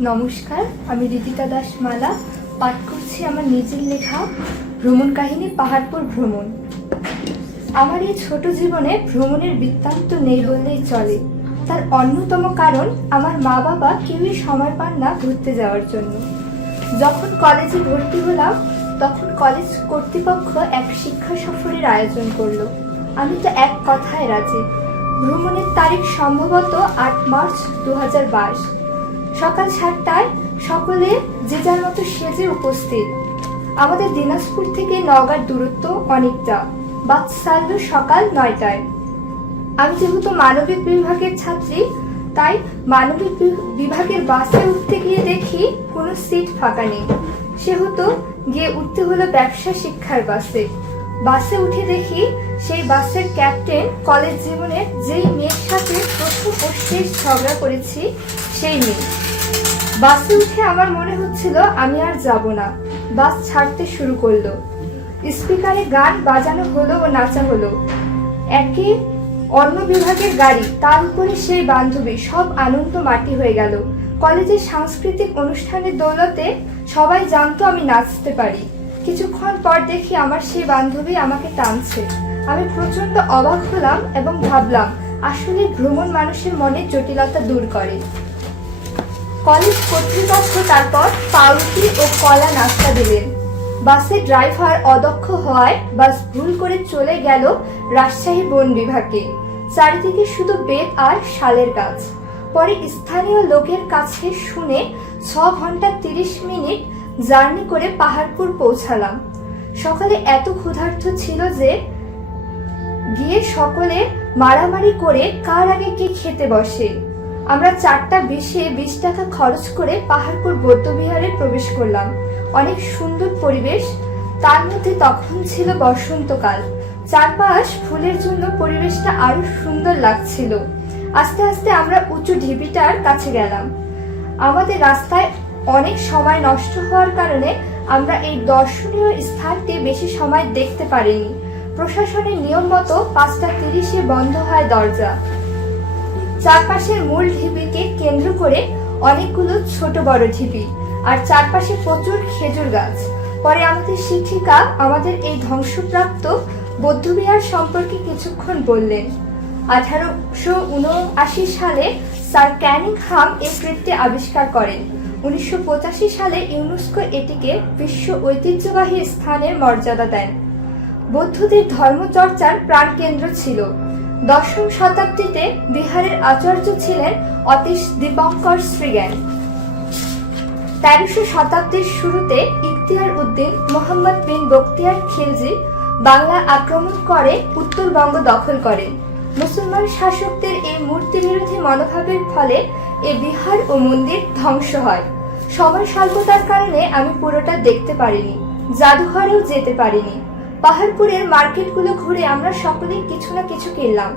নমস্কার, আমি রিদিতা দাস মালা পাঠ করছি আমার নিজের লেখা, ভ্রমণ কাহিনী পাহাড়পুর ভ্রমণ। আমার এই ছোট জীবনে ভ্রমণের বৃত্তান্ত নেই বললেই চলে। তার অন্যতম কারণ আমার মা বাবা কেউই সময় পান না ঘুরতে যাওয়ার জন্য। যখন কলেজে ভর্তি হলাম, তখন কলেজ কর্তৃপক্ষ এক শিক্ষা সফরের আয়োজন করল। আমি তো এক কথায় রাজি। ভ্রমণের তারিখ সম্ভবত আট মার্চ দু হাজার বাইশ। সকাল সাতটায় সকলে যে যার মতো সেজে উপস্থিত। আমাদের দিনাজপুর থেকে নওগাঁর দূরত্ব অনেকটা। বাস ছাড়লো সকাল নয়টায়। আমি যেহেতু মানবিক বিভাগের ছাত্রী, তাই মানবিক বিভাগের বাসে উঠতে গিয়ে দেখি কোনো সিট ফাঁকা নেই। সেহেতু গিয়ে উঠতে হলো ব্যবসা শিক্ষার বাসে। বাসে উঠে দেখি সেই বাসের ক্যাপ্টেন কলেজ জীবনের যেই মেয়ের সাথে প্রথম ও শেষ ঝগড়া করেছি, সেই মেয়ে। বাসে উঠে আমার মনে হচ্ছিল আমি আর যাব না। বাস ছাড়তে শুরু করল। স্পিকারে গান বাজানো হলো ও নাচা হলো। একে অন্য বিভাগের গাড়ি, তার উপরে সেই বান্ধবী, সব আনন্দ মাটি হয়ে গেল। কলেজের সাংস্কৃতিক অনুষ্ঠানের দৌলতে সবাই জানতো আমি নাচতে পারি। কিছুক্ষণ পর দেখি আমার সেই বান্ধবী আমাকে টানছে। আমি প্রচণ্ড অবাক হলাম এবং ভাবলাম, আসলে ভ্রমণ মানুষের মনের জটিলতা দূর করে। কলেজ কর্তৃপক্ষ তারপর পাউরুটি ও কলা নাস্তা দিলেন। বাসের ড্রাইভার অদক্ষ হওয়ায় বাস ভুল করে চলে গেল রাজশাহী বন বিভাগে। চারিদিকে শুধু বেত আর শালের গাছ। পরে স্থানীয় লোকের কাছে শুনে ছ ঘণ্টা তিরিশ মিনিট জার্নি করে পাহাড়পুর পৌঁছালাম। সকালে এত ক্ষুধার্থ ছিল যে গিয়ে সকলে মারামারি করে কার আগে কি খেতে বসে। আমরা চারটা বিশে বিশ টাকা খরচ করে পাহাড়পুর বৌদ্ধবিহারে প্রবেশ করলাম। অনেক সুন্দর পরিবেশ। তার মধ্যে তখন ছিল বসন্তকাল। চারপাশ ফুলের জন্য পরিবেশটা আরও সুন্দর লাগছিল। আস্তে আস্তে আমরা উঁচু ঢিবিটার কাছে গেলাম। আমাদের রাস্তায় অনেক সময় নষ্ট হওয়ার কারণে আমরা এই দর্শনীয় স্থানটি বেশি সময় দেখতে পারিনি। প্রশাসনের নিয়ম মতো পাঁচটা তিরিশে বন্ধ হয় দরজা। চারপাশের মূল ঢিবিকে কেন্দ্র করে অনেকগুলো ছোট বড় ঢিবি। আর চারপাশে প্রচুর খেজুর গাছ। পরে আমাদের শিক্ষিকা আমাদের এই ধ্বংসপ্রাপ্ত বৌদ্ধবিহার সম্পর্কে কিছুক্ষণ বললেন। আঠারোশো উনআশি সালে স্যার ক্যানিং হাম এই কৃত্যে আবিষ্কার করেন। উনিশশো পঁচাশি সালে ইউনেস্কো এটিকে বিশ্ব ঐতিহ্যবাহী স্থানের মর্যাদা দেন। বৌদ্ধদের ধর্মচর্চার প্রাণকেন্দ্র ছিল। দশম শতাব্দীতে বিহারের আচার্য ছিলেন অতীশ দীপঙ্কর শ্রীজ্ঞান। তেরোশো শতাব্দীর শুরুতে ইখতিয়ার উদ্দিন মোহাম্মদ বিন বখতিয়ার খিলজি বাংলা আক্রমণ করে উত্তরবঙ্গ দখল করেন। মুসলমান শাসকদের এই মূর্তি বিরোধী মনোভাবের ফলে এ বিহার ও মন্দির ধ্বংস হয়। সময় স্বল্পতার কারণে আমি পুরোটা দেখতে পারিনি, জাদুঘরেও যেতে পারিনি। পাহাড়পুরের মার্কেটগুলো ঘুরে আমরা সকলেই কিছু না কিছু কিনলাম।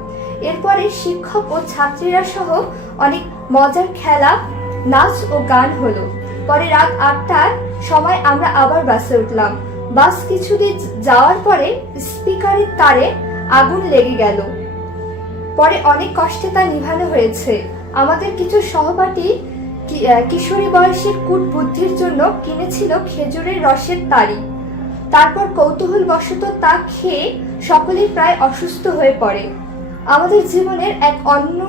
এরপরে শিক্ষক ও ছাত্রীরা সহ অনেক মজার খেলা, নাচ ও গান হলো। পরে রাত আটটার সময় আমরা আবার বাসে উঠলাম। বাস কিছুদিন যাওয়ার পরে স্পিকারের তারে আগুন লেগে গেল। পরে অনেক কষ্টে তা নিভানো হয়েছে। আমাদের কিছু সহপাঠী কিশোরী বয়সের কূট বুদ্ধির জন্য কিনেছিল খেজুরের রসের তারি। তারপর কৌতূহল বশত তা খেয়ে সকলেই প্রায় অসুস্থ হয়ে পড়ে। আমাদের জীবনের এক অন্য,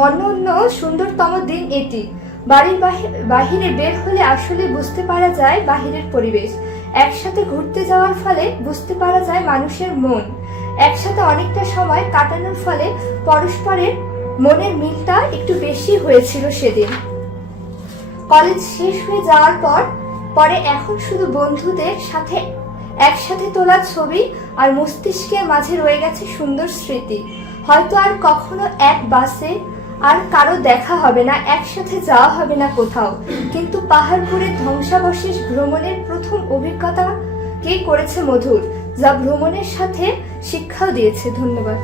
অনন্য সুন্দরতম দিন এটি। বাড়ির বাহি- বাহিরে বের হলে আসলে বুঝতে পারা যায় বাহিরের পরিবেশ। একসাথে ঘুরতে যাওয়ার ফলে বুঝতে পারা যায় মানুষের মন। একসাথে অনেকটা সময় কাটানোর ফলে পরস্পরের মনের মিলটা একটু বেশি হয়েছিল সেদিন। কলেজ শেষ হয়ে যাওয়ার পর, পরে এখন শুধু বন্ধুদের সাথে একসাথে তোলা ছবি আর মস্তিষ্কের মাঝে রয়ে গেছে সুন্দর স্মৃতি। হয়তো আর কখনো এক বাসে আর কারও দেখা হবে না, একসাথে যাওয়া হবে না কোথাও। কিন্তু পাহাড়পুরের ধ্বংসাবশেষ ভ্রমণের প্রথম অভিজ্ঞতা কে করেছে মধুর, যা ভ্রমণের সাথে শিক্ষাও দিয়েছে, ধন্যবাদ।